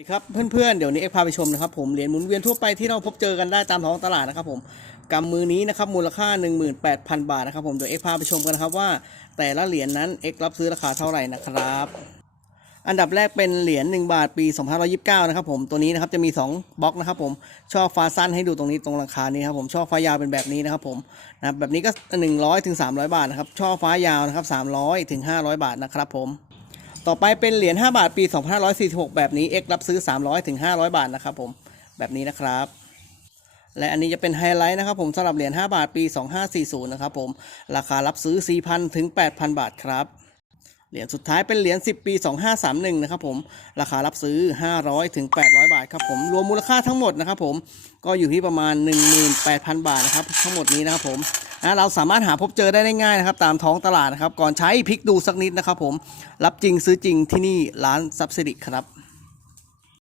สวัสดีครับเพื่อนๆเดี๋ยวนี้เอ็กพาไปชมนะครับผมเหรียญหมุนเวียนทั่วไปที่เราพบเจอกันได้ตามท้องตลาดนะครับผมกำมือนี้นะครับมูลค่า 18,000 บาทนะครับผมเดี๋ยวเอ็กพาไปชมกันนะครับว่า แต่ละเหรียญนั้นเอ็กรับซื้อราคาเท่าไหร่นะครับ อันดับแรกเป็นเหรียญ1บาทปี 2529 นะครับผมตัวนี้นะครับจะมี 2บล็อกนะครับผมช่อฟ้าสั้นให้ดูตรงนี้ตรงราคานี้ครับผมช่อฟ้ายาวเป็นแบบนี้นะครับผมนะบแบบนี้ก็ 100ถึง300 บาทนะครับช่อฟ้ายาวนะครับ300ถึง500 บาทนะครับผม ต่อไปเป็นเหรียญ5บาทปี 2546 แบบนี้ X รับซื้อ 300ถึง500 บาทนะครับผมแบบนี้นะครับ และอันนี้จะเป็นไฮไลท์นะครับผมสำหรับเหรียญ5บาทปี 2540 นะครับผมราคารับซื้อ 4,000ถึง8,000 บาทครับ เหรียญสุดท้ายเป็นเหรียญ10 ปี 2531 นะครับผม ราคารับซื้อ 500ถึง800 บาทครับผม รวมมูลค่าทั้งหมดนะครับผม ก็อยู่ที่ประมาณ 18,000 บาทนะครับ ทั้งหมดนี้นะครับผมนะเราสามารถหาพบเจอได้ง่ายนะครับ ตามท้องตลาดนะครับ ก่อนใช้พลิกดูสักนิดนะครับผม รับจริงซื้อจริงที่นี่ร้านซับซิดิครับ